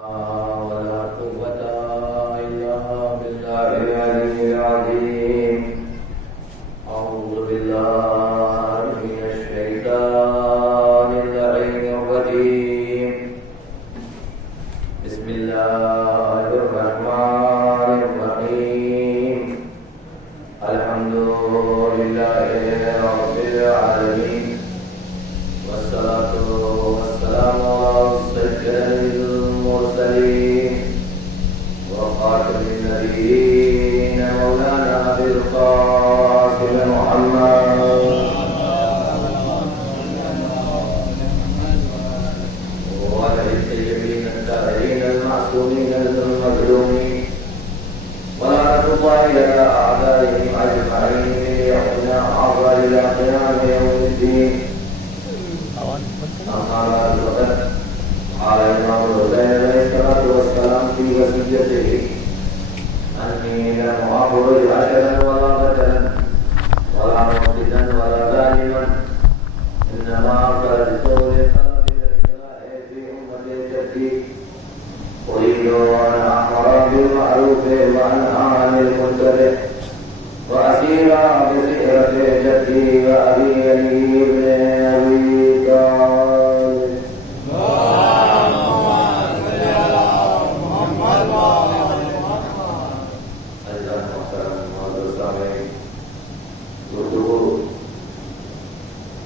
ولا قوة إلا بالله العلي العظيم. أعوذ بالله من الشيطان اللعين الرجيم. بسم الله الرحمن الرحيم. الحمد لله رب العالمين، والصلاة والسلام على سيد المرسلين وخاتم النبيين مولانا أبي القاسم محمد وعلى الطيبين الطاهرين المعصومين المظلومين، ولعنة الله على أعدائهم أجمعين يومنا أعظم الأقيام يوم الدين. أما بعد فقد قال الإمام الحسين عليه الصلاة والسلام في وصيته: أني لم أخرج عشرا ولا بدلا ولا مفسدا ولا ظالما، إنما خرجت لطلب الإصلاح في أمة جدي، أريد أن أأمر بالمعروف وأنهى عن المنكر وأسير بسيرة جدي وأبي علي بن أبي طالب.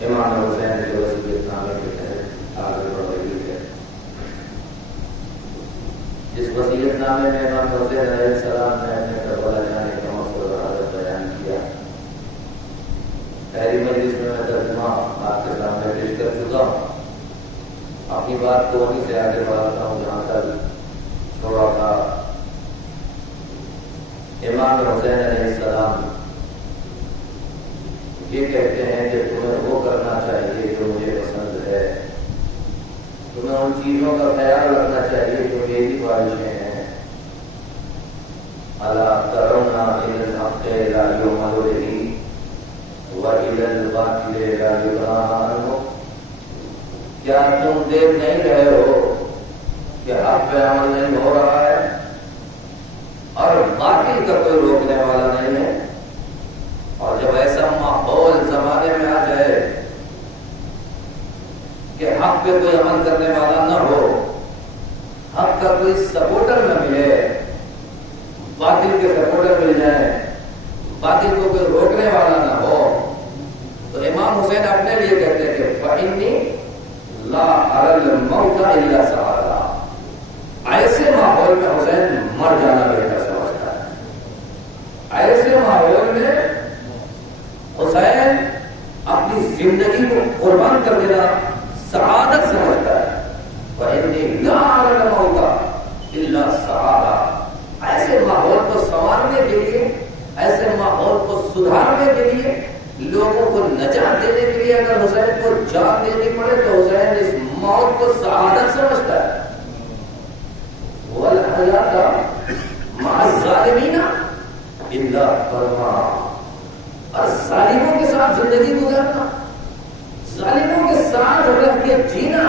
امام حسین کے وصیت نامے کے تحت آگے بڑھ رہی ہے. جس وصیت نامے میں امام حسین علیہ السلام نے اپنے کربلا جانے کا مقصد اور حالت بیان کیا. پہلی مجلس میں ترجمہ آپ کے سامنے پیش کر چکا ہوں. اپنی بات کو وہیں سے آگے بڑھاتا ہوں جہاں تک چھوڑا تھا. امام حسین علیہ السلام یہ کہتے ہیں کہ تمہیں وہ کرنا چاہیے جو مجھے پسند ہے، تمہیں ان چیزوں کا خیال رکھنا چاہیے جو میری خواہشیں ہیں. الا ترون الى الحق لا يعمل به والى الباطل لا ينهى عنه. کیا تم دیکھ نہیں رہے ہو کہ حق پہ عمل نہیں ہو رہا ہے اور باطل کا کوئی روکنے والا نہیں ہے؟ اور جب ایسا ماحول زمانے میں آ جائے کہ حق پہ کوئی عمل کرنے والا نہ ہو، حق کا کوئی سپورٹر نہ ملے، باطل کے سپورٹر مل جائیں، باطل کو کوئی روکنے والا نہ ہو، تو امام حسین اپنے لیے کہتے ہیں کہ فإنی لا أرى الموت إلا سعادة. ایسے ماحول میں حسین مر جانا بہتر سمجھتا ہے. ایسے ماحول میں حسین اپنی زندگی کو قربان کر دینا سعادت سمجھتا ہے. وَإِنِّي لَا أَرَى الْمَوْتَ إِلَّا سَعَادَةً. ایسے ماحول کو سنوارنے کے لیے، ایسے ماحول کو سدھارنے کے لیے، لوگوں کو نجات دینے کے لیے اگر حسین کو جان دینی پڑے تو حسین اس موت کو سعادت سمجھتا ہے. وَالْحَيَاةَ مَعَ الظَّالِمِينَ إِلَّا قَرْمًا. اور ظالموں کے ساتھ زندگی گزارنا، ظالموں کے ساتھ رہ کے جینا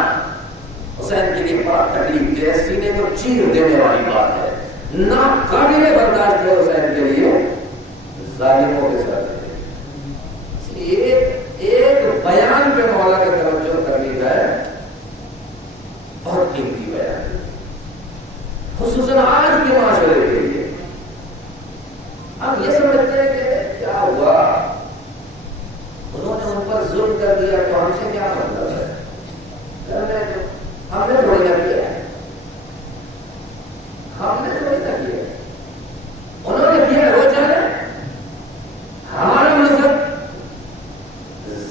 حسین کے لیے بڑا تکلیف دہ، سینے کو چیر دینے والی بات ہے. ناقابل برداشت ہے حسین کے لیے ظالموں کے ساتھ. ایک بیان پہ مولا کی توجہ کرنی ہے، بہت قیمتی بیان، خصوصاً آج کے معاشرے کے لیے. ہم یہ سمجھتے ہیں کہ کیا ہوا، انہوں نے ان پر ظلم کر دیا تو ہم سے کیا مطلب ہے، ہم نے تھوڑی نہ کیا ہے، ہم نے تھوڑی نہ کیا، انہوں نے کیا وہ جانے. ہمارا مذہب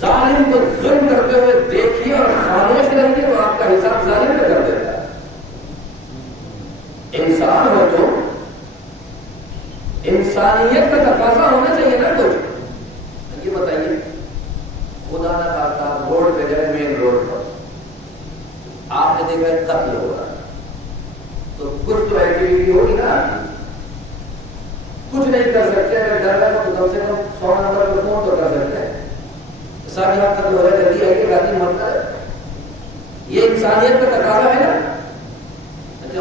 ظالم کو ظلم کرتے ہوئے دیکھیے اور خاموش رہیے تو آپ کا حساب ظالم پہ کر دیتا ہے. انسان ہو تو انسانیت کا تقاضا ہونا چاہیے نا کچھ. یہ بتائیے، خدا نہ خاصا روڈ پہ گئے، مین روڈ پر آپ نے دیکھا قتل ہو رہا ہے تو کچھ تو ایکٹیویٹی ہوگی نا. کچھ نہیں کر سکتے، اگر ڈر لگا تو کم سے کم 100 نمبر پہ فون تو کر سکتے ہیں. سارے آپ قتل ہو رہا ہے، جلدی آئیے، غازی مرتا ہے. یہ انسانیت کا تقاضا ہے نا. اچھا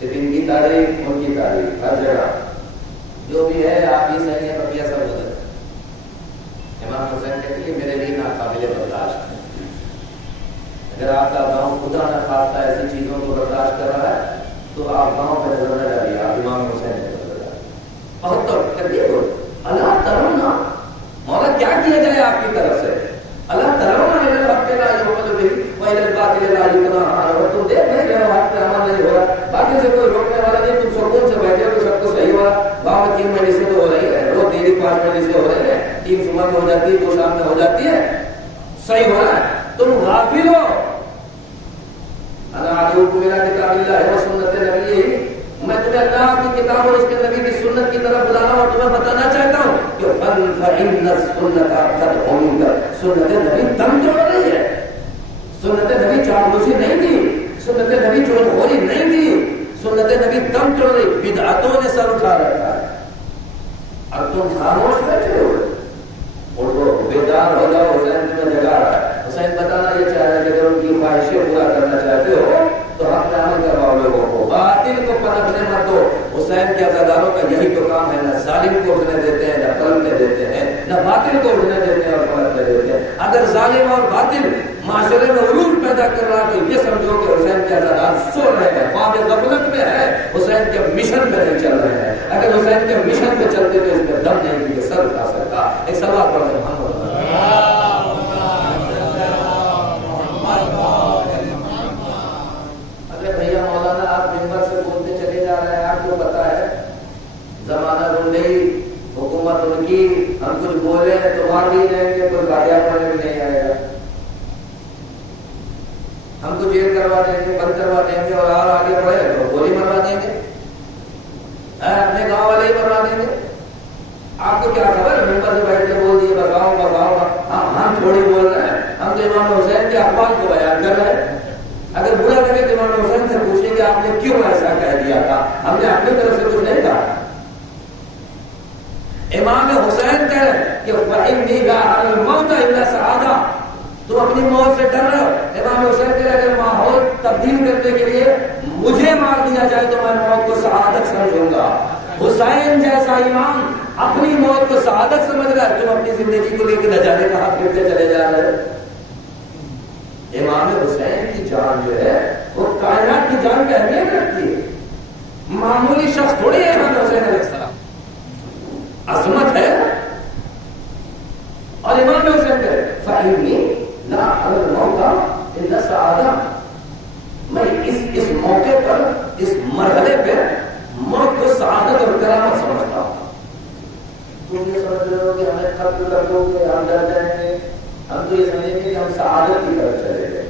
ان کی تاریخ ان کی تاریخ ہر جگہ جو بھی ہے آپ ہی صحیح ہے بقیہ سب ادھر. امام حسین کہتے ہیں میرے لیے ناقابل برداشت ہے. اگر آپ کا گاؤں خدا نہ خواستہ ایسی چیزوں کو برداشت کر رہا ہے تو آپ گاؤں پہ نظر نہ ڈالیے, آپ امام حسین پہ نظر ڈالیے. بہت تو کریے اللہ ترونا مولا کیا کیا جائے آپ کی طرف سے. اللہ ترونا حق لا یعمل به والى الباطل لا یقضى. اور تم دیکھ نہیں رہے ہو حق پہ عمل نہیں ہو رہا, باقی سے کوئی روکنے والا نہیں, تم سکون سے بیٹھے ہو تو سب کو صحیح ہو رہا. گاؤں میں 3 مجلسیں تو ہو رہی ہے, روز 3-5 مجلسیں ہو رہی ہیں, 3 صبح میں ہو جاتی ہے, 2 شام میں ہو جاتی ہے, صحیح ہو رہا ہے. تم غافل ہو. انا اعلمکم الى کتاب اللہ و سنت نبیہ, میں تمہیں اللہ کی کتاب اور اس کے نبی کی سنت کی طرف بلانا اور تمہیں بتانا چاہتا ہوں کہ فإن السنت قد عملت. سنت نبی دم توڑ رہی ہے. سنت نبی چاپلوسی نہیں تھی, سنت نبی چورخوری نہیں تھی, سنت نبی دم توڑ رہی. بدعتوں نے سر اٹھا رکھا ہے اور تم خاموش بیٹھے ہو. اور وہ بیدار ہو جاؤ, حسین تمہیں جگا رہا ہے. حسین بتانا یہ چاہ رہا ہے کہ اگر ان کی خواہشیں پورا کرنا چاہتے ہو تو حق میں عمل کرواؤ لوگوں کو, باطل کو پنپنے مت دو. حسین کے عزاداروں کا یہی تو کام ہے, نہ ظالم کو اٹھنے دیتے ہیں, نہ پلٹنے دیتے ہیں, نہ باطل کو اٹھنے دیتے ہیں اور پلٹنے دیتے ہیں. اگر ظالم اور باطل معاشرے میں عروج پیدا کر رہا ہے تو یہ سمجھو کہ حسین کے عزادار سو رہے ہیں, خواب غفلت میں ہے, حسین کے مشن پہ نہیں چل رہے ہیں. اگر حسین کے مشن پہ چلتے تو اس پہ دم نہیں کہ سر اٹھا سکتا. ایک سوال پڑھ رہے محمد بھیا مولانا آپ ممبر سے بولتے چلے جا رہے ہیں, آپ کو پتا ہے زمانہ گنڈئی, حکومت ان کی, ہم کچھ بولے تو مار بھی رہیں گے, کوئی گاڑیاں پڑنے بھی نہیں آئے گا, ہم کو جیل کروا دیں گے, بند کروا دیں گے, اور آگے بڑھے تو گولی مروا دیں گے, اپنے گاؤں والے ہی مروا دیں گے. آپ کو کیا خبر, ممبر سے بیٹھ کے بول دیے بتاؤ. ہم تھوڑی بول رہے ہیں, ہم تو امام حسین کے اقوال کو بیان کر رہے ہیں. اگر برا لگے تو امام حسین سے پوچھیں کہ آپ نے کیوں ایسا کہہ دیا تھا, ہم نے اپنی طرف سے کچھ نہیں کہا. امام حسین کہہ رہے کہ فإنی لا أرى الموت إلا سعادة, تم اپنی موت سے ڈر رہے ہو. امام حسین کہہ رہے اگر ماحول تبدیل کرنے کے لیے مجھے مار دیا جائے تو میں موت کو سعادت سمجھوں گا. حسین جیسا امام اپنی موت کو سعادت سمجھ رہا ہے, تم اپنی زندگی کو لے کے نہ جانے کا ہاتھ پھرتے چلے جا رہے ہو. امام حسین کی جان جو ہے وہ کائنات کی جان کی اہمیت رکھتی ہے. معمولی شخص تھوڑی ہے امام حسین علیہ السلام, عظمت ہے. اور امام حسین کہے فإنی لا أرى الموت إلا سعادة, میں اس موقع پر, اس مرحلے پہ موت کو سعادت اور کرامت سمجھتا ہوں. تم یہ سمجھ رہے ہو کہ ہمیں قتل کر دو گے, ہم ڈر جائیں گے, ہم تو یہ سمجھیں گے کہ ہم سعادت کی طرف چلے گئے,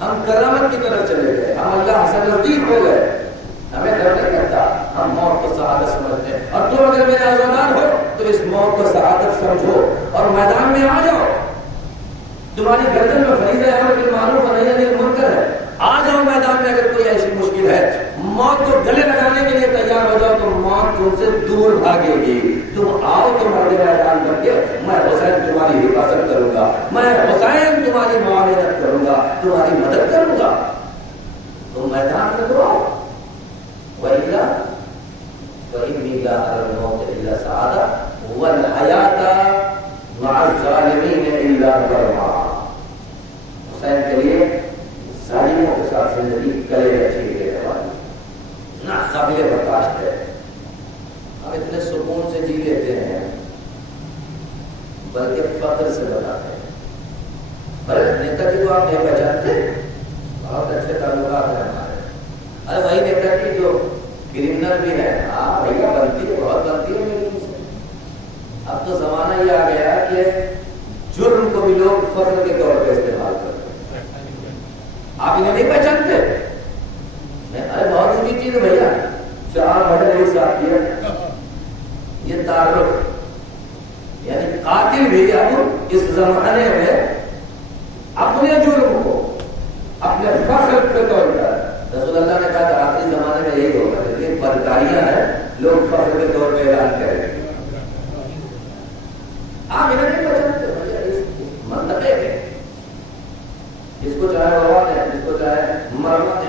ہم کرامت کی طرف چلے گئے, ہم اللہ سے نزدیک ہو گئے. ہمیں ڈر نہیں کرتا, ہم موت کو سعادت سمجھتے ہیں. اور تم اگر میرے عزادار ہو تو اس موت کو سعادت سمجھو اور میدان میں آ جاؤ. تمہاری گردن میں فریضہ امر بالمعروف و نہی عن المنکر ہے, آ جاؤ میدان میں. اگر کوئی ایسی مشکل ہے, موت کو گلے لگانے کے لیے تیار ہو جاؤ تو موت تم سے دور بھاگے گی. تم آؤ تو مرد میدان کر کے, میں حسین تمہاری حفاظت کروں گا, میں حسین تمہاری معاونت کروں گا, تمہاری مدد کروں گا. تو میدان میں تو آؤ. وَإِلَّا فَإِنِّي لَا أَرَى الْمَوْتَ إِلَّا سَعَادَةً وَالْحَيَاةَ مَعَ الظَّالِمِينَ إِلَّا كَرْمًا. حسین کے لیے ظالموں کے ساتھ زندگی گلے رکھی گئی نہ قابل برداشت ہے. ہم اتنے سکون سے جی لیتے ہیں بلکہ فخر سے بتاتے ہیں. ارے نیتا جی کو آپ نہیں پہچانتے, بہت اچھے تعلقات ہیں ہمارے. ارے وہی نیتا جی جو کرمنل بھی ہے, ہاں بھیا بنتی ہے, بہت بنتی ہے میری سے. اب تو زمانہ یہ آ گیا کہ جرم کو بھی لوگ فخر کے طور پہ استعمال کرتے ہیں. آپ انہیں نہیں پہچانتے؟ ارے بہت اونچی چیز ہے بھیا, 4 بڑے ایک ساتھ کیا. یہ تعارف, یعنی قاتل بھی اب اس زمانے میں اپنے جرم کو اپنے فخر کے طور پر, رسول اللہ نے کہا تھا آخری زمانے میں یہی ہوگا, لیکن بدکاریاں ہیں, لوگ فخر کے طور پہ اعلان کریں گے. آپ انہیں نہیں پہچانتے منطقے کے, اس کو چاہے بوا دیں, اس کو چاہے مروا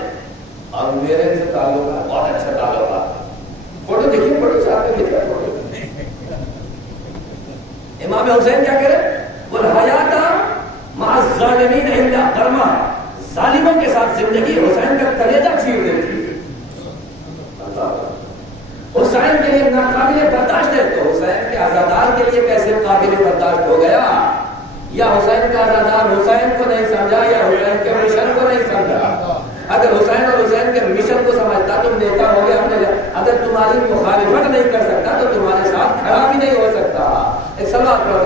اور میرے ان سے تعلق ہے، بہت اچھا تعلق ہے. فوٹو دیکھیے، فوٹو ساتھ میں کھینچا فوٹو. امام حسین کیا کرے؟ والحیات مع الظالمین الا کرما، ظالموں کے ساتھ زندگی حسین کا کلیجہ چھین دیتی ہے. حسین کے لیے ناقابل برداشت ہے، تو حسین کے عزادار کے لیے کیسے قابل برداشت ہو گیا؟ یا حسین کا عزادار حسین کو نہیں سمجھا، یا حسین کے مشن کو نہیں سمجھا؟ اگر حسین اور حسین کے مشن کو سمجھتا تم نیتا ہو گیا. اگر تمہاری مخالفت نہیں کر سکتا تو تمہارے ساتھ کھڑا بھی نہیں ہو سکتا. ایک سوال کرو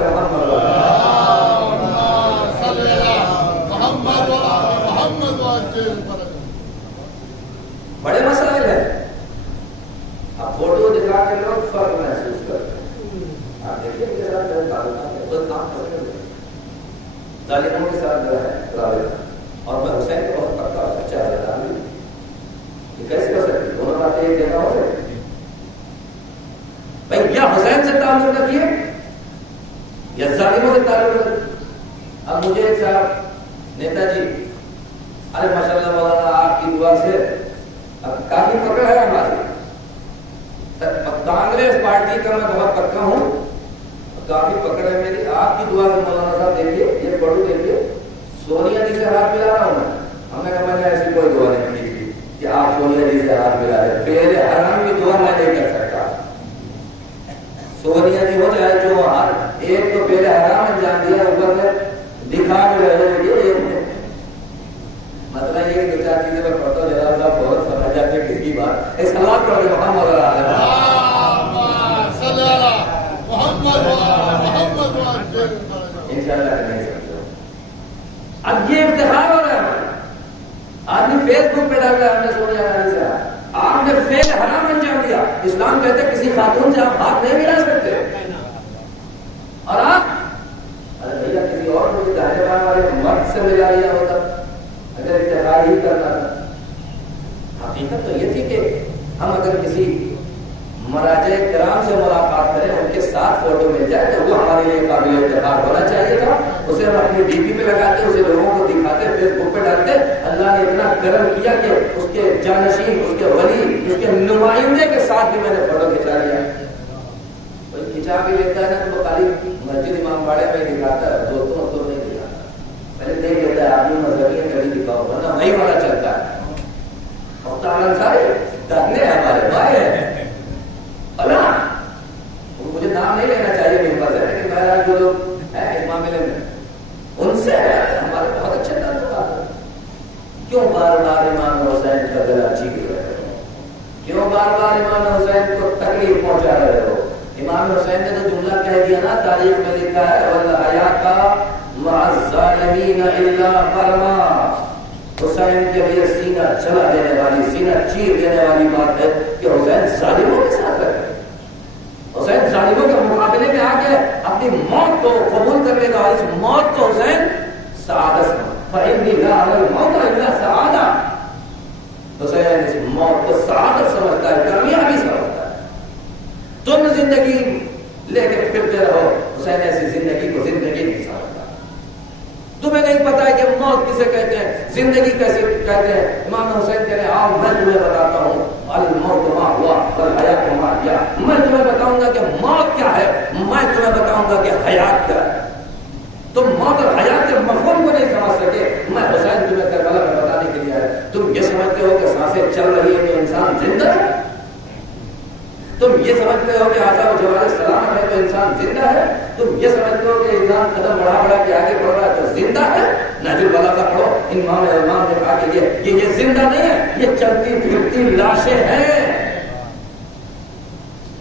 بڑے مسائل ہیں. اب فوٹو دکھا کے لوگ فرق محسوس کرتے ہیں. آپ دیکھیے ان کے ساتھ خود کام کرتے ہیں، ظالموں کے ساتھ جو ہے. اور میں حسین کو بہت پکا سچا رہتا ہوں. یہ کیسے ہو سکتی؟ دونوں باتیں ایک جگہ ہو سکتی بھائی؟ یا حسین سے تعلق رکھیے یا ظالموں سے تعلق رکھیے. اب مجھے ایک صاحب نیتا جی، ارے ماشاء اللہ مولانا آپ کی دعا سے اب کافی پکڑ ہے ہماری. کانگریس پارٹی کا میں بہت پکا ہوں، کافی پکڑ ہے میری. آپ کی دعا سے مولانا صاحب دیکھیے یہ فوٹو دیکھیے، سونیا جی سے ہاتھ ملا رہا ہوں میں. ہمیں کہا میں نے ایسی کوئی دعا نہیں کی تھی کہ آپ سونیا جی سے ہاتھ ملا رہے. پہلے حرام کی دعا میں نہیں کر سکتا. سونیا جی ہو چاہے جو ہاتھ، ایک تو پہلے حرام انجام دیا، اوپر سے دکھا بھی رہے ہیں. مطلب یہ کہ دو چار چیزیں میں پڑھتا ہوں، جناب صاحب بہت سمجھ جاتے ہیں کس کی بات. ایک سوال پڑھ کے محمد انشاءاللہ نہیں سمجھو. اب یہ افتخار ہو رہا ہے، آدمی فیس بک پہ ڈال رہا ہے ہم نے سونیا گاندھی سے آپ نے فعل حرام انجام دیا. اسلام کہتے ہیں کسی خاتون سے آپ ہاتھ نہیں ملا سکتے. اور آپ ارے بھیا کسی اور کو دہنے بان والے مرد سے ملا لیا ہوتا اگر افتخار ہی کرنا تھا. حقیقت تو یہ تھی کہ ہم اگر کسی مراجع کرام سے ملاقات کریں، ان کے ساتھ فوٹو مل جائے تو وہ ہمارے لیے قابل افتخار ہونا چاہیے تھا. اسے ہم اپنی ڈی پی پہ لگاتے، اسے لوگوں کو دکھاتے، فیس بک پہ ڈالتے. اللہ نے اتنا کرم کیا کہ اس کے جانشین، اس کے ولی، اس کے نمائندے کے ساتھ بھی میں نے فوٹو کھنچا لیا. کوئی کھنچا بھی لیتا ہے نا تو وہ خالی مسجد امام باڑے میں دکھاتا ہے، دوستوں تو نہیں دکھاتا. پہلے دیکھ لیتا ہے آدمی مذہبی کبھی دکھاؤ، ورنہ وہی والا چلتا ہے. اور سارے ڈرنے ہمارے بھائی ہیں. مجھے نام نہیں لینا چاہیے ممبر سے، لیکن بہرحال جو لوگ ہیں اس معاملے میں ان سے ہمارے بہت اچھے تعلقات ہیں. کیوں بار بار امام حسین کا گلا چیخ رہے ہو؟ کیوں بار بار امام حسین کو تکلیف پہنچا رہے ہو؟ امام حسین نے تو جملہ کہہ دیا نا، تاریخ میں لکھا ہے والحیات مع الظالمین الا کرما. حسین کے لیے سینہ چلا دینے والی، سینہ چیر دینے والی بات ہے کہ حسین ظالموں کے ساتھ رہے. حسین ظالموں کے مقابلے میں آ کے اپنی موت کو قبول کرنے کا، اس موت کو حسین سعادت فإنی لا أرى الموت إلا سعادہ. حسین اس موت کو سعادت سمجھتا ہے، کامیابی سمجھتا ہے. تم زندگی لے کے پھرتے رہو، حسین ایسی زندگی کو زندگی نہیں سمجھتا. تمہیں نہیں پتا ہے کہ موت کسے کہتے ہیں، زندگی کیسے کہتے ہیں. امام حسین کہہ رہے ہیں آؤ میں تمہیں بتاتا ہوں، الموت ما ہوا والحیات ما کیا. میں تمہیں بتاؤں گا کہ موت کیا ہے، میں تمہیں بتاؤں گا کہ حیات کیا ہے. تم موت اور حیات کے مفہوم کو نہیں سمجھ سکے. میں حسین تمہیں کربلا میں بتانے کے لیے آیا. تم یہ سمجھتے ہو کہ سانسیں چل رہی ہیں تو انسان زندہ ہے؟ تم یہ سمجھتے ہو کہ آزاد و جوال سلامت ہے تو انسان زندہ ہے؟ تم یہ سمجھتے ہو کہ انسان قدم بڑھا بڑھا کے آگے بڑھ رہا ہے تو زندہ ہے؟ نہج البلاغہ پڑھو، امام نے کہا کہ یہ زندہ نہیں ہے، یہ چلتی پھرتی لاشیں ہیں.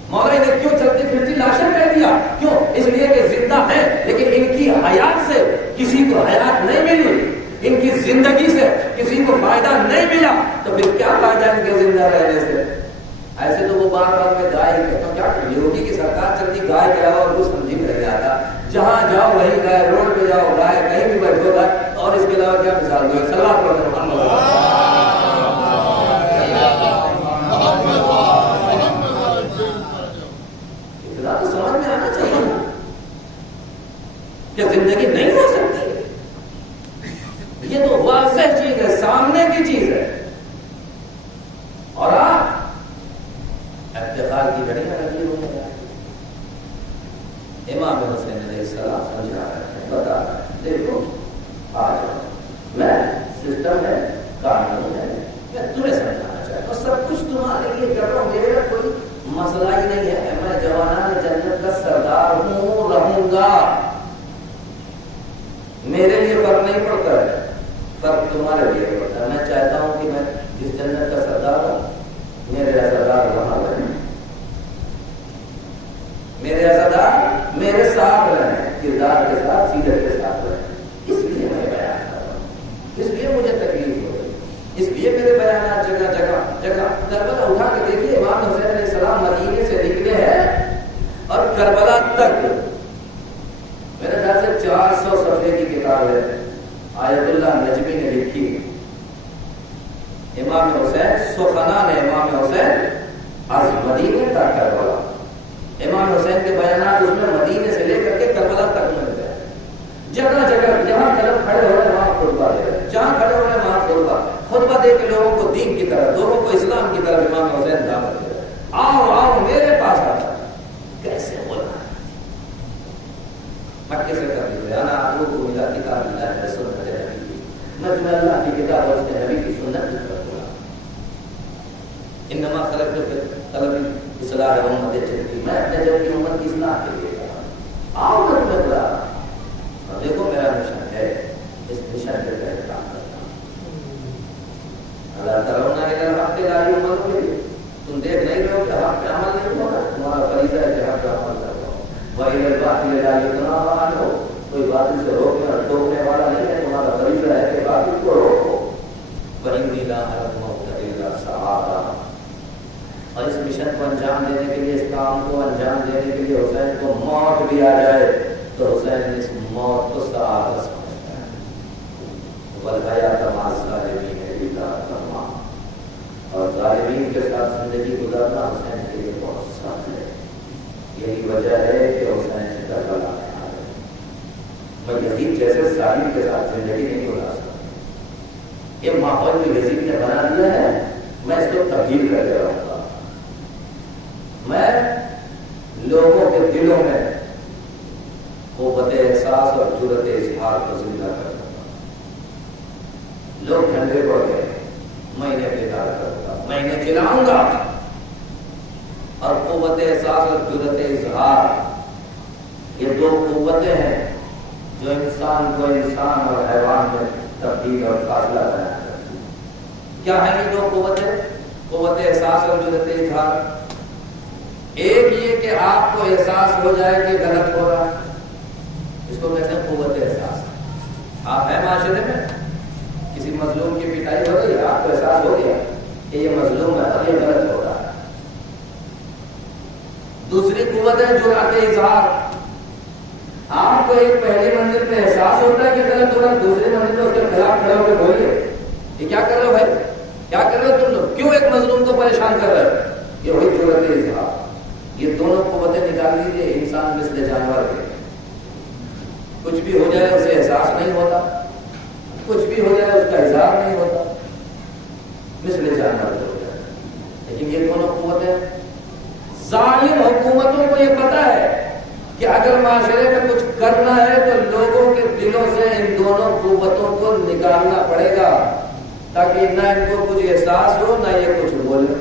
مولا نے کیوں چلتی پھرتی لاشیں کہہ دیا؟ کیوں؟ اس لیے کہ زندہ ہے، لیکن ان کی حیات سے کسی کو حیات نہیں ملی، ان کی زندگی سے کسی کو فائدہ نہیں ملا. تو پھر کیا فائدہ ان کے زندہ رہنے سے؟ ایسے تو وہ بار بار میں گائے کہتا ہوں، کیا یہودی کی سرکار چلتی گائے کے علاوہ اور کچھ سمجھ نہیں آتا. جہاں جاؤ وہی گائے، روڈ پہ جاؤ گائے، کہیں بھی بیٹھو گائے، اور اس کے علاوہ کیا مثال دو؟ صلوات پڑھو محمد. اتنا تو سمجھ میں آنا چاہیے کہ زندگی نہیں ہو سکتی. یہ تو واضح چیز ہے، سامنے کی چیز ہے. کے بیانات جگہ جگہ جگہ. کربلا اٹھا کے دیکھیے، امام حسین علیہ السلام مدینے سے نکلے ہیں اور کربلا تک میرے خیال سے 400 صفحے کی کتاب ہے، آیت اللہ نجمی نے لکھی. امام حسین سخنا نے امام حسین از مدینے تک کربلا. امام حسین کے بیانات اس میں مدینے سے لے کر کے کربلا تک مل گئے. جگہ جگہ جہاں طرف کھڑے ہو رہے وہاں خطبہ دے رہے، جہاں کھڑے ہو رہے وہاں خطبہ دے کے لوگوں کو دین کی طرف، لوگوں کو اسلام کی طرف امام حسین دعوت دے رہے. آؤ آؤ میرے پاس آتا. کیسے بولا مکے سے کر لیتے انا آپ کو ملا کتاب اللہ ہے سنت نبی کی، میں اللہ کی کتاب اور اس کے نبی کی سنت کی طرف بولا. انما خلق جو طلب اصلاح امت جدید، میں اپنے جب کی امت کی اصلاح کے لیے کہا آؤ میں تمہیں بلا رہا ہوں. اور دیکھو میرا مشن ہے، اس مشن کے تحت کام کرنا. اللہ تعالیٰ نے حق کے داری عمل کے لیے تم دیکھ نہیں رہے ہو کہ حق پہ عمل نہیں ہوگا، تمہارا فریضہ ہے کہ حق پہ عمل کرو. وہی بات کے داری اتنا مان ہو، کوئی باطل سے روکنے اور ٹوکنے والا نہیں ہے، تمہارا فریضہ ہے کہ باطل کو روکو. وَإِنِّي لَا أَعْلَمُ إِلَّا صَحَابًا. اور اس مشن کو انجام دینے کے لیے، اس کام کو انجام دینے کے لیے حسین کو موت بھی آ جائے تو حسین اس موت کو سعادت سمجھتا ہے. وَالْحَيَاةَ مَعَ الظَّالِمِينَ إِلَّا تَمَامٌ. اور ظالمین کے ساتھ زندگی گزارنا حسین کے لیے بہت سخت ہے. یہی وجہ ہے کہ حسین سے کربلا میں آ گئے. میں یزید جیسے ظالم کے ساتھ زندگی نہیں گزار سکتا. یہ ماحول جو یزید نے بنا دیا ہے، میں اس کو تبدیل کر کے رہوں گا. میں لوگوں کے دلوں میں قوت احساس اور جرأت اظہار کو زندہ کر دوں گا. لوگ ٹھنڈے پڑ گئے، میں انہیں بیدار کروں گا، میں انہیں جلاؤں گا. اور قوت احساس اور جرأت اظہار یہ دو قوتیں ہیں جو انسان کو انسان اور حیوان میں تبدیل اور فاصلہ بنا کرتی ہیں. کیا ہے یہ دو قوتیں؟ قوت احساس اور جرأت اظہار. ایک یہ کہ آپ کو احساس ہو جائے کہ غلط ہو رہا ہے، اس کو کہتے ہیں قوت احساس. آپ ہیں معاشرے میں، کسی مظلوم کی پٹائی ہو رہی ہے، آپ کو احساس ہو گیا کہ یہ مظلوم ہے اور یہ غلط ہو رہا ہے. دوسری قوت ہے جرأت اظہار. آپ کو ایک پہلی منزل پہ احساس ہوتا ہے کہ غلط ہو رہا ہے، دوسری منزل پہ اس کے خلاف کھڑے ہو کے بولیے یہ کیا کر رہے ہو بھائی، کیا کر رہے ہو تم لوگ، کیوں ایک مظلوم کو پریشان کر رہے ہو. یہ وہی جرأت اظہار. یہ دونوں قوتیں نکال دیجیے. انسان مثل جانور کے، کچھ بھی ہو جائے اسے احساس نہیں ہوتا، کچھ بھی ہو جائے اس کا اظہار نہیں ہوتا، مثل جانور ہو جائے. لیکن یہ دونوں قوتیں، ظالم حکومتوں کو یہ پتا ہے کہ اگر معاشرے میں کچھ کرنا ہے تو لوگوں کے دلوں سے ان دونوں قوتوں کو نکالنا پڑے گا، تاکہ نہ ان کو کچھ احساس ہو نہ یہ کچھ بولے.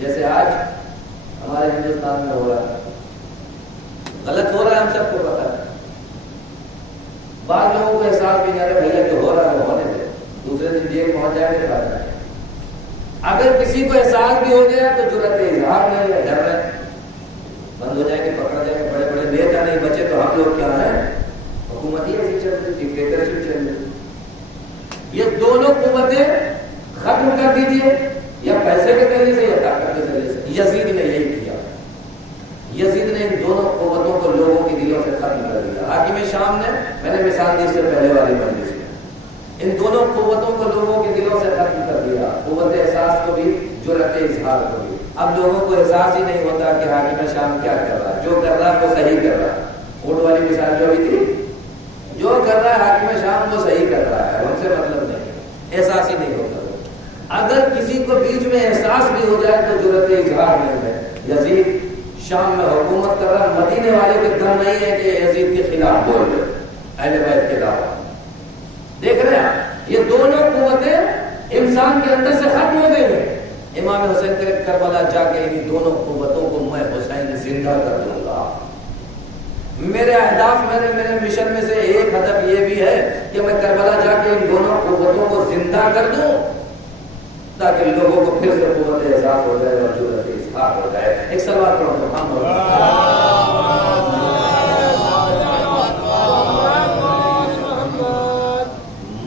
جیسے آج ہمارے ہندوستان میں ہو رہا ہے، غلط ہو رہا ہے، ہم سب کو پتا ہے. بعض لوگوں کو احساس بھی نہیں آ رہا بھیا جو ہو رہا ہے وہ ہونے دے، دوسرے دن جیل پہنچ جائے گا بات ہے. اگر کسی کو احساس بھی ہو گیا تو جرأت اظہار نہیں ہے، ڈر رہے بند ہو جائے گے، پکڑ جائے گے. بڑے بڑے نیتا نہیں بچے تو ہم لوگ کیا ہیں، حکومت ہی ایسی چل رہی، ڈکٹیٹرشپ چل رہی. یہ دونوں قوتیں ختم کر دیجیے، یا پیسے کے ذریعے سے یا طاقت کے ذریعے سے. یزید نے یہی کیا. یزید نے ان دونوں قوتوں کو لوگوں کے دلوں سے ختم کر دیا. حاکم شام نے، میں نے مثال دی اس سے پہلے والی مجلس میں، ان دونوں قوتوں کو لوگوں کے دلوں سے ختم کر دیا. قوت احساس کو بھی، جرأت اظہار کو بھی. اب لوگوں کو احساس ہی نہیں ہوتا کہ حاکم شام کیا کر رہا ہے، جو کر رہا ہے وہ صحیح کر رہا ہے. اونٹ والی مثال جو بھی تھی، جو کر رہا ہے حاکم شام وہ صحیح کر رہا ہے، ان سے مطلب نہیں، احساس ہی نہیں ہوتا. اگر کسی کو بیچ میں احساس بھی ہو جائے تو جرأت اظہار نہیں ہے. یزید شام میں حکومت کر رہا، مدینے والے کے دم نہیں ہے کہ یزید کے خلاف بول رہے، اہل بیت کے خلاف. دیکھ رہے ہیں یہ دونوں قوتیں انسان کے اندر سے ختم ہو گئی ہیں. امام حسین کے کربلا جا کے ان دونوں قوتوں کو میں حسین زندہ کر دوں گا. میرے اہداف، میرے مشن میں سے ایک ہدف یہ بھی ہے کہ میں کربلا جا کے ان دونوں قوتوں کو زندہ کر دوں، تاکہ لوگوں کو پھر سے قوت احساس ہو جائے اور جرأت اظہار ہو جائے. ایک سوال کرو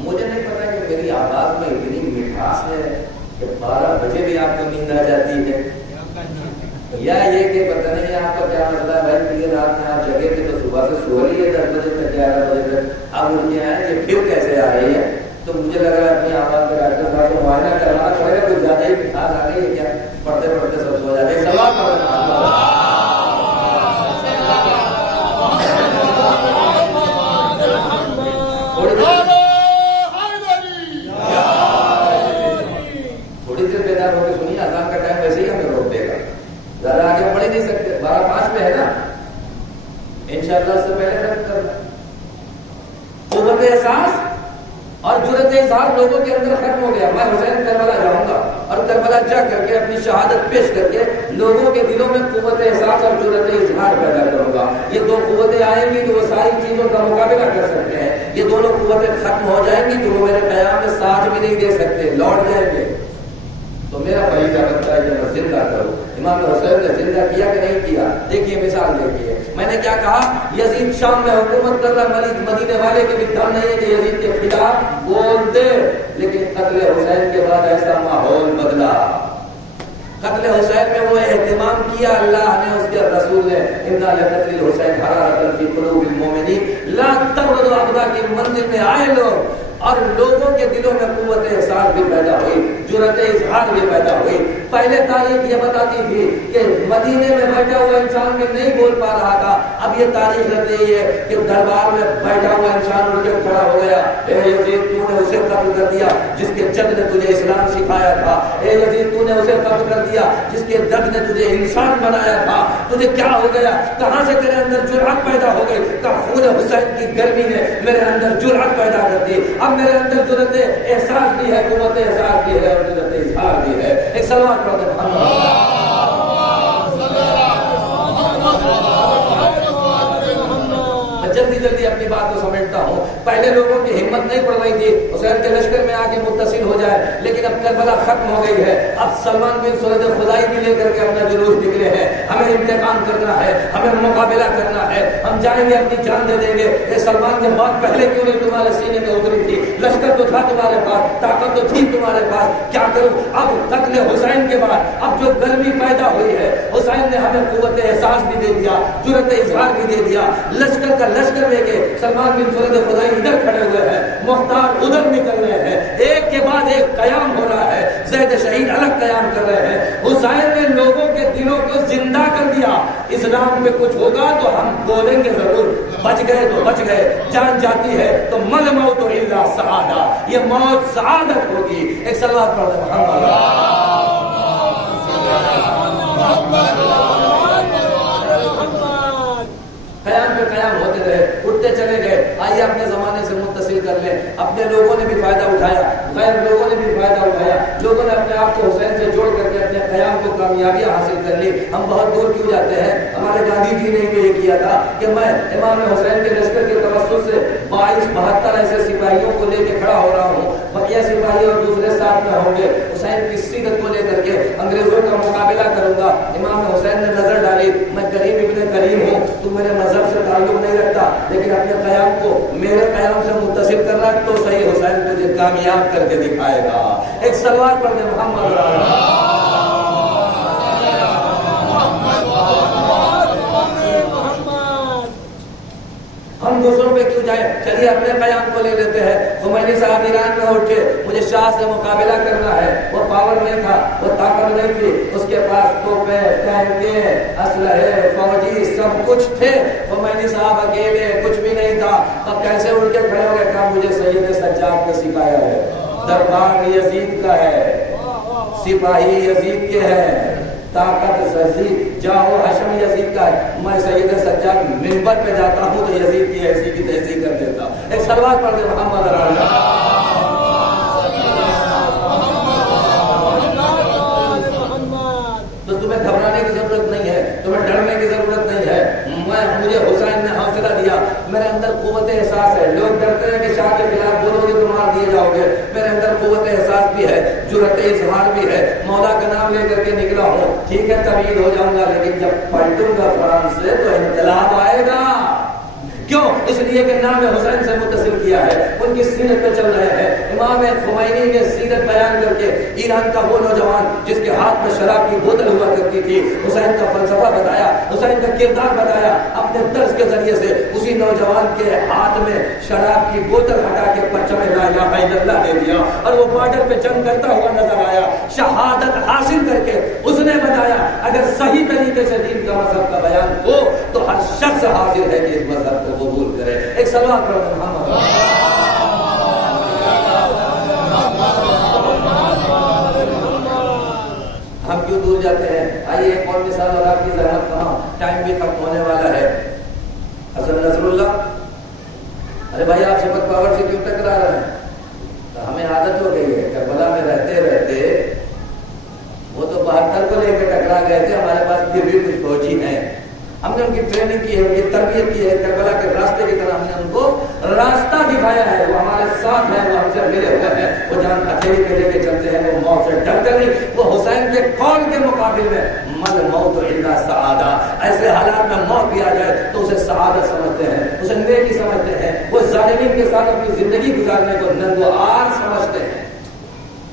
مجھے نہیں پتا کہ میری آواز میں اتنی مٹھاس 12 بجے بھی آپ کو نیند آ جاتی ہے، یا یہ کہ پتہ نہیں آپ کا کیا مسئلہ ہے بھائی، یہ رات میں آپ جگہ تھے تو صبح سے سو رہی ہے 10 بجے تک 11 بجے تک، آپ اٹھ کے آئے یہ پھر کیسے آ رہی ہے؟ تو مجھے لگ رہا ہے اپنی آواز میں ڈاکٹر صاحب کو معائنہ کروانا پڑے گا، کچھ زیادہ ہی مٹھاس آ گئی ہے کیا؟ پڑھتے پڑھتے سب سو جاتے ہیں۔ سوال تھوڑی دیر بیدار ہو کے سنیے، اذان کا ٹائم ویسے ہی ہمیں روک دے گا، زیادہ آگے پڑھ ہی نہیں سکتے، 12:05 پہ ہے نا، انشاءاللہ اس سے پہلے ختم کرنا۔ قوت احساس اور جرأت اظہار لوگوں کے اندر ختم ہو گیا۔ میں حسین کربلا جاؤں گا اور کربلا جا کر کے اپنی شہادت پیش کر کے لوگوں کے دلوں میں قوت احساس اور جرأت اظہار پیدا کروں گا۔ یہ دو قوتیں آئیں گی تو وہ ساری چیزوں کا مقابلہ کر سکتے ہیں، یہ دونوں قوتیں ختم ہو جائیں گی تو وہ میرے قیام میں ساتھ بھی نہیں دے سکتے، لوٹ جائیں گے۔ تو میرا فریضہ بنتا ہے کہ میں زندہ کروں۔ امام حسین نے زندہ کیا کہ نہیں کیا؟ دیکھیے مثال دیکھیے، میں نے کیا کہا، یزید شام میں حکومت کر رہا، مدینے والے کے بھی دم نہیں ہے کہ یزید کے خلاف بول دے، لیکن قتل حسین کے بعد ایسا ماحول بدلا۔ قتل حسین میں وہ اہتمام کیا اللہ نے، اس کے رسول نے، اِنَّ لِقَتْلِ الْحُسَيْنِ حَرَارَةً فِي قُلُوبِ الْمُؤْمِنِينَ لَا تَبْرُدُ عَبْدَا کی منزل میں آئے لوگ، اور لوگوں کے دلوں میں قوت احساس بھی پیدا ہوئی، جرأت اظہار بھی پیدا ہوئی۔ پہلے تاریخ یہ بتاتی تھی کہ مدینے میں بیٹھا ہوا انسان بھی نہیں بول پا رہا تھا، اب یہ تاریخ لگ رہی ہے کہ دربار میں بیٹھا ہوا انسان اٹھ کے کھڑا ہو گیا، اے یزید تو نے اسے قتل کر دیا جس کے جد نے تجھے اسلام سکھایا تھا، اے یزید تو نے اسے قتل کر دیا جس کے جد نے تجھے انسان بنایا تھا، تجھے کیا ہو گیا؟ کہاں سے تیرے اندر جرأت پیدا ہو گئی؟ کہ خون حسین کی گرمی نے میرے اندر جرأت پیدا کر دی، اب میرے اندر جرأت احساس بھی ہے، قوت احساس بھی ہے اور جرأت اظہار بھی ہے۔ ایک سلوات پڑھ دیں جلدی جلدی اپنی بات کو سمجھتا ہوں۔ پہلے لوگوں کی ہمت نہیں پڑ رہی تھی حسین کے لشکر میں آ کے متصل ہو جائے، لیکن اب کربلا ختم ہو گئی ہے، اب سلمان بن سورد خدائی بھی لے کر کے اپنا جلوس نکلے ہیں، ہمیں انتقام کرنا ہے، ہمیں مقابلہ کرنا ہے، ہم جائیں گے اپنی جان دے دیں گے۔ اے سلمان کے بات پہلے کیوں نہیں تمہارے سینے میں اتری تھی؟ لشکر تو تھا تمہارے پاس، طاقت تو تھی تمہارے پاس، کیا کروں؟ اب قتل حسین کے بعد اب جو گرمی پیدا ہوئی ہے، حسین نے ہمیں قوت احساس بھی دے دیا، جرأت اظہار بھی دے دیا، لشکر کا لشکر لے کے سلمان بن سورد خدائی ادھر کھڑے ہوئے ہیں، مختار ادھر نکل رہے ہیں، ایک کے بعد ایک قیام ہو رہا ہے، زید شہید الگ قیام کر رہے ہیں۔ حسین نے لوگوں کے دلوں کو زندہ کر دیا، اسلام پہ کچھ ہوگا تو ہم بولیں گے ضرور، بچ گئے تو بچ گئے، جان جاتی ہے تو مل موت الا سعادہ، یہ موت سعادت ہوگی۔ ایک صلوات پڑھ دیں قیام پہ قیام ہوتے رہے، اٹھتے چلے گئے۔ آئیے اپنے زمانے سے متصل کر لیں، اپنے لوگوں نے بھی فائدہ اٹھایا، غیر لوگوں نے بھی فائدہ اٹھایا، لوگوں نے اپنے آپ کو حسین سے جوڑ کر کے اپنے قیام کو کامیابیاں حاصل کر لی۔ ہم بہت دور کیوں جاتے ہیں؟ ہمارے گاندھی جی نے تو یہ کیا تھا کہ میں امام حسین کے لشکر کے توسط سے 72 ایسے سپاہیوں کو لے کے کھڑا ہو رہا ہوں، بقیہ سپاہی اور دوسرے ساتھ میں ہوں گے، حسین کی سیرت کو لے کر کے انگریزوں کا مقابلہ کروں گا۔ امام حسین نے نظر ڈالی، میں کریم ابن کریم ہوں، تو میرے مذہب سے تعلق نہیں رکھتا، لیکن اپنے قیام کو میرے قیام سے متصل کر رہا تو صحیح، حسین تجھے کامیاب کر کے دکھائے گا۔ ایک سلوات پڑھ دیں محمد ہم دوسروں پہ کیوں جائیں؟ چلیے اپنے قیام کو لے لیتے ہیں۔ خمینی صاحب ایران میں اٹھے، مجھے شاہ سے مقابلہ کرنا ہے، وہ پاور نہیں تھا، وہ طاقت نہیں تھی، اس کے پاس توپیں، ٹینکیں، اسلحے، فوجی سب کچھ تھے، خمینی صاحب اکیلے کچھ بھی نہیں تھا۔ اب کیسے اٹھ کے کھڑے ہو گئے؟ کہا مجھے سید سجاد نے سکھایا ہے، دربار یزید کا ہے، سپاہی یزید کے ہیں، طاقت یزید، جاؤ حشم یزید کا ہے، میں سید سجاد منبر پہ جاتا ہوں تو یزید کی ایسی کی تیزی کر دیتا۔ ایک سلوات پڑھ دے محمد تو تمہیں گھبرانے کی ضرورت نہیں ہے، تمہیں ڈرنے کی ضرورت نہیں ہے۔ مجھے حسین نے حوصلہ دیا، میرے اندر قوت احساس ہے۔ لوگ ڈرتے ہیں کہ شاہ کے خلاف بولو گے تو مار دیے جاؤ گے، میرے اندر قوت احساس بھی ہے، جرأت اظہار بھی ہے، مولا کا نام لے کر کے نکلا ہوں۔ ٹھیک ہے تبعید ہو جاؤں گا، لیکن جب پلٹوں گا فرانس سے تو انقلاب آئے گا، کیوں؟ اس لیے کہ نام حسین سے متصل کیا ہے، ان کی سیرت پہ چل رہے ہیں۔ امام خمینی نے سیرت بیان کر کے ایران کا وہ نوجوان جس کے ہاتھ میں شراب کی بوتل ہوا کرتی تھی، حسین کا فلسفہ بتایا، حسین کا کردار بتایا، اپنے درس کے ذریعے سے اسی نوجوان کے ہاتھ میں شراب کی بوتل ہٹا کے پرچم لا الہ الا اللہ دے دیا، اور وہ بارڈر پہ جنگ کرتا ہوا نظر آیا، شہادت حاصل کر کے اس نے بتایا اگر صحیح طریقے سے دین کا مذہب کا بیان ہو تو ہر شخص حاضر ہے کہ اس مذہب کو قبول کرے۔ ایک سوال کرو محمد، ہم کیوں دور جاتے ہیں؟ آئیے ایک اور مثال، اور آپ کی زحمت کہاں، ٹائم بھی ختم ہونے والا ہے۔ حسن نصر اللہ، ارے بھائی آپ شفقت پاور سے کیوں ٹکرا رہے ہیں؟ تو ہمیں عادت ہو گئی ہے، کربلا میں رہتے رہتے وہ تو 72 کو لے کے ٹکرا گئے تھے، ہمارے پاس پھر بھی کچھ فوجی ہیں، ہم نے ان کی ٹریننگ کی ہے، ان کی تربیت کی ہے، کربلا کے راستے کی طرح ہم نے ان کو راستہ دکھایا ہے، وہ ہمارے ساتھ ہیں، وہ ہم سے ملے ہوئے ہیں، وہ جان ہتھیلی پہ لے کے چلتے ہیں، وہ موت سے ڈرتے نہیں، وہ حسین کے قول کے مقابل میں مل موت الا سعادہ، ایسے حالات میں موت بھی آ جائے تو اسے سعادت سمجھتے ہیں، اسے نیکی سمجھتے ہیں، وہ ظالمین کے ساتھ اپنی زندگی گزارنے کو ننگوار سمجھتے ہیں۔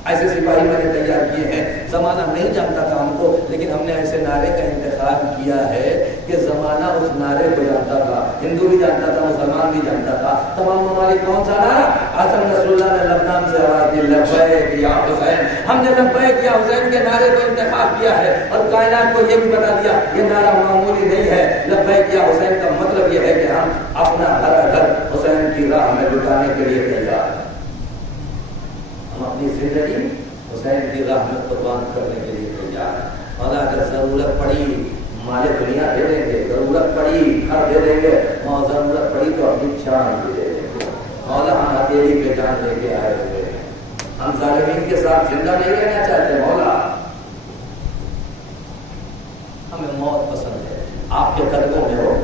ایسے سپاہی میں نے تیار کیے ہیں، زمانہ نہیں جانتا تھا ہم کو، لیکن ہم نے ایسے نعرے کا انتخاب کیا ہے کہ زمانہ اس نعرے کو جانتا تھا، ہندو بھی جانتا تھا، مسلمان بھی جانتا تھا، تمام ممالک کون سا نعرہ؟ حسن نصر اللہ نے لبنان سے آواز دی، لبیک یا حسین، ہم نے لبیک یا حسین کے نعرے کو انتخاب کیا ہے، اور کائنات کو یہ بھی بتا دیا یہ نعرہ معمولی نہیں ہے، لبیک یا حسین کا مطلب یہ ہے کہ ہم اپنا ہر گھر حسین کی راہ میں لٹانے کے لیے تیار ہیں، ہم اپنی زندگی حسین کی راہ میں قربان کرنے کے لیے تیار ہیں، اور اگر ضرورت پڑی مال دنیا دے دیں گے، ضرورت پڑی گھر دے دیں گے، اور ضرورت پڑی تو اپنی جان بھی دے دیں گے، مولا ہم ہتھیلی پہ جان لے کے آئے ہوئے ہیں، ہم ظالمین کے ساتھ زندہ نہیں رہنا چاہتے، مولا ہمیں موت پسند ہے، آپ کے قدموں میں ہو،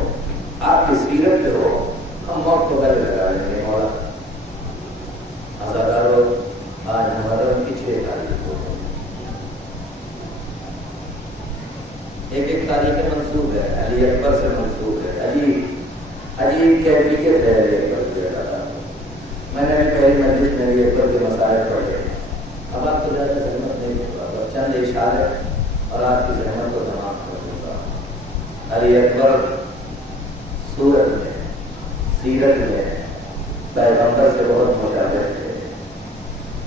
آپ کی سیرت پہ ہو، ہم موت کو گلے لگا لیں گے، مولا آزادارو آج محرم کی 6 تاریخ کو ایک تاریخ منسوب ہے، علی اکبر سے منسوب ہے، عجیب کیفیت ہے علی اکبر کی۔ میں نے پہلی مجلس میں علی اکبر کے مسائل پڑھے، اب آپ کو زیادہ زحمت نہیں ہوگا، بس چند اشارے اور آپ کی زحمت کو تمام کر دوں گا۔ علی اکبر صورت میں، سیرت میں پیغمبر سے بہت مشابہت ہے،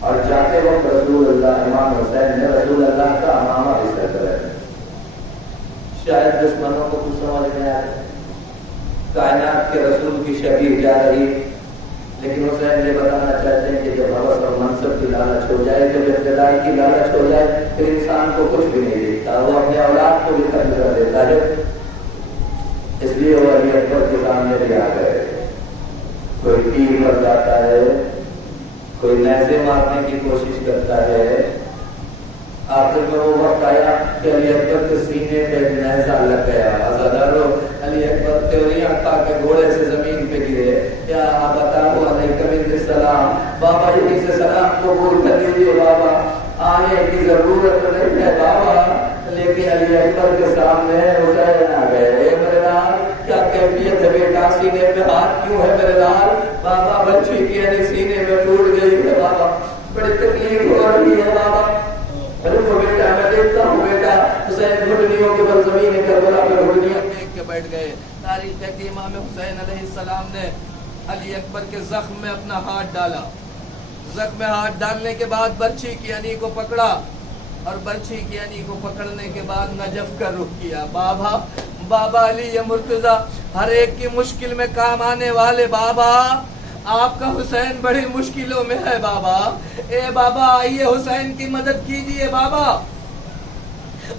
اور جاتے وقت رسول اللہ امام حسین نے رسول اللہ کا امامہ بھی سر کرا، شاید دشمنوں کو کچھ سمجھ میں آئے، کائنات کے رسول کی شبیہ جا رہی، لیکن حسین یہ بتانا چاہتے ہیں کہ جب حوث اور منصب کی لالچ ہو جائے، جب اقتدار کی لالچ ہو جائے، پھر انسان کو کچھ بھی نہیں دیکھتا، وہ اپنے اولاد کو بھی ختم کر دیتا ہے، اس لیے وہ علی اکبر کے سامنے بھی آ گئے، کوئی تیر پر جاتا ہے، کوئی نیزے مارنے کی کوشش کرتا ہے، آخر میں وہ وقت آیا کہ علی اکبر کے سینے پہ نیزہ لگ گیا، آزادارو علی اکبر تیوریاں کھا کے گھوڑے سے زمین پہ گرے، یا بتاؤ علیکم السلام، بابا جی سے سلام قبول کر لیجیے، بابا آنے کی ضرورت نہیں ہے بابا، لیکن علی اکبر کے سامنے حسین آ گئے، میرے لال کیا کیفیت ہے بیٹا، سینے پہ ہاتھ کیوں ہے میرے لال، بابا بچی کی یعنی سینے میں ٹوٹ گئی ہے بابا، بڑی تکلیف ہو رہی ہے بابا، رکو بیٹا میں دیکھتا ہوں بیٹا، حسین گھٹنیوں کے بل زمین کربلا پہ گھٹنیاں ٹیک کے بیٹھ گئے۔ تاریخ ہے کہ امام حسین علیہ السلام نے علی اکبر کے زخم میں اپنا ہاتھ ڈالا، زخم میں ہاتھ ڈالنے کے بعد برچھی کی یعنی کو پکڑا، اور برچھی کی یعنی کو پکڑنے کے بعد نجف کا رخ کیا، بابا بابا علی مرتضیٰ ہر ایک کی مشکل میں کام آنے والے بابا، آپ کا حسین بڑی مشکلوں میں ہے بابا، اے بابا آئیے حسین کی مدد کیجئے بابا۔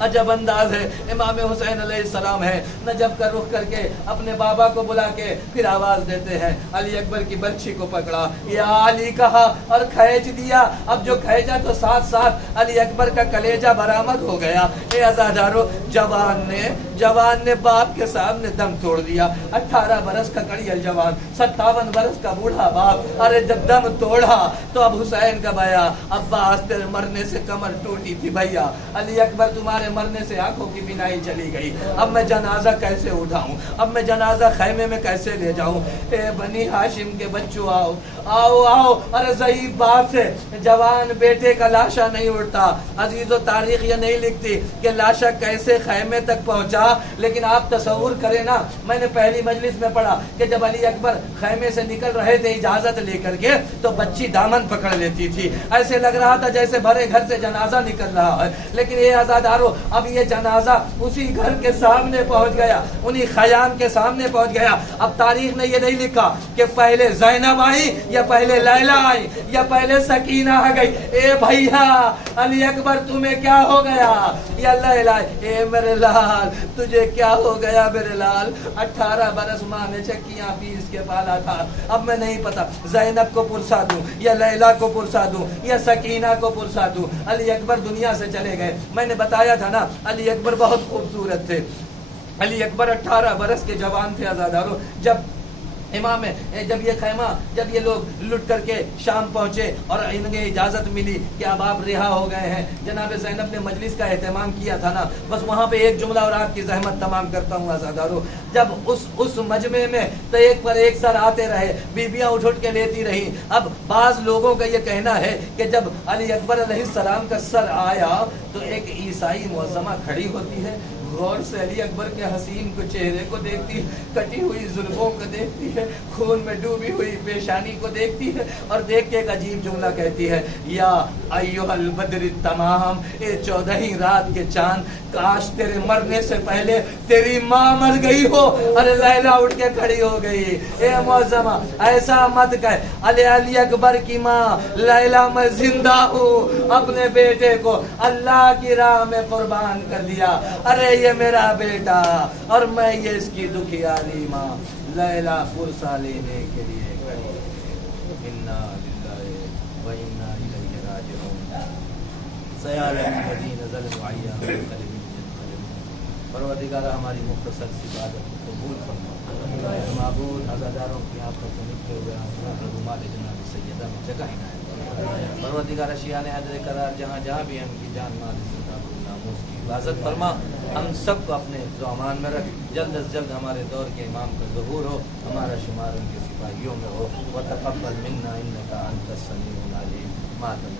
عجب انداز ہے، امام حسین علیہ السلام ہے، نجف کا رخ کر کے اپنے بابا کو بلا کے پھر آواز دیتے ہیں، علی اکبر کی برچھی کو پکڑا، یا علی کہا اور کھینچ دیا، اب جو کھینچا تو ساتھ ساتھ علی اکبر کا کلیجہ برآمد ہو گیا۔ اے عزادارو، جوان نے باپ کے سامنے دم توڑ دیا، 18 برس کا کڑیل جوان، 57 برس کا بوڑھا باپ، ارے جب دم توڑا تو اب حسین کا بیا، عباس تیرے مرنے سے کمر ٹوٹی تھی بھیا، علی اکبر تمہارے تمہارے مرنے سے آنکھوں کی بینائی چلی گئی، اب میں جنازہ کیسے اٹھاؤں، اب میں جنازہ خیمے میں کیسے لے جاؤں؟ اے بنی ہاشم کے بچوں آؤ آؤ آؤ، ارے ضعیف باپ سے جوان بیٹے کا لاشا نہیں اٹھتا۔ عزیز و تاریخ یہ نہیں لکھتی کہ لاشا کیسے خیمے تک پہنچا، لیکن آپ تصور کریں نا، میں نے پہلی مجلس میں پڑھا کہ جب علی اکبر خیمے سے نکل رہے تھے اجازت لے کر کے تو بچی دامن پکڑ لیتی تھی، ایسے لگ رہا تھا جیسے بھرے گھر سے جنازہ نکل رہا ہے۔ لیکن یہ عزادارو، اب یہ جنازہ اسی گھر کے سامنے پہنچ گیا، انہی خیام کے سامنے پہنچ گیا۔ اب تاریخ نے یہ نہیں لکھا کہ پہلے زینب آئی یا پہلے لیلا آئی یا پہلے سکینہ آ گئی۔ اے بھیا علی اکبر تمہیں کیا ہو گیا؟ یا لیلا اے میرے لال تجھے کیا ہو گیا میرے لال؟ 18 برس ماں نے چکیاں پیس کے پالا تھا، اب میں نہیں پتا زینب کو پرسا دوں یا لیلا کو پرسا دوں یا سکینہ کو پرسا دوں۔ علی اکبر دنیا سے چلے گئے۔ میں نے بتایا تھا نا علی اکبر بہت خوبصورت تھے۔ علی اکبر 18 برس کے جوان تھے عزادارو، جب یہ خیمہ جب یہ لوگ لٹ کر کے شام پہنچے اور انہیں اجازت ملی کہ اب آپ رہا ہو گئے ہیں، جناب زینب نے مجلس کا اہتمام کیا تھا نا، بس وہاں پہ ایک جملہ اور آپ کی زحمت تمام کرتا ہوں عزادارو، جب اس مجمع میں تو ایک پر ایک سر آتے رہے، بیبیاں اٹھ کے لیتی رہی۔ اب بعض لوگوں کا یہ کہنا ہے کہ جب علی اکبر علیہ السلام کا سر آیا تو ایک عیسائی معظمہ کھڑی ہوتی ہے، غور سے علی اکبر کے حسین کو چہرے کو دیکھتی، کٹی ہوئی زلفوں کو دیکھتی ہے، خون میں ڈوبی ہوئی پیشانی کو دیکھتی ہے اور دیکھ کے ایک عجیب جملہ کہتی ہے، یا ایھا البدر التمام، اے 14ویں رات کے چاند، کاش تیرے مرنے سے پہلے تیری ماں مر گئی ہو۔ ارے لیلا اٹھ کے کھڑی ہو گئی۔ اے معظمہ ایسا مت کہہ، علی اکبر کی ماں لیلا میں زندہ ہوں، اپنے بیٹے کو اللہ کی راہ میں قربان کر دیا۔ ارے یہ میرا بیٹا اور میں یہ اس کی دکھیالی ماں لیلا پرسا لینے کے لیے گئی۔ انا للہ و انا الیہ راجعون۔ سیعلم الذین ظلموا ای منقلب ینقلبون۔ پروردگار ہماری مختصر سی عبادت کو قبول فرما۔ معبود عزاداروں کی آپ پر نکلے ہوئے آنسوؤں رومال جناب سیدہ میں جگہ عنایت۔ پروردگار شیعان حیدر قرار جہاں جہاں بھی ہم کی جان مال ناموس کی حفاظت فرما، ہم سب کو اپنے امان میں رکھ، جلد از جلد ہمارے دور کے امام کا ظہور ہو، ہمارا شمار ان کے سپاہیوں میں ہو۔ وتقبل منا انک انت السمیع العلیم۔ ماتم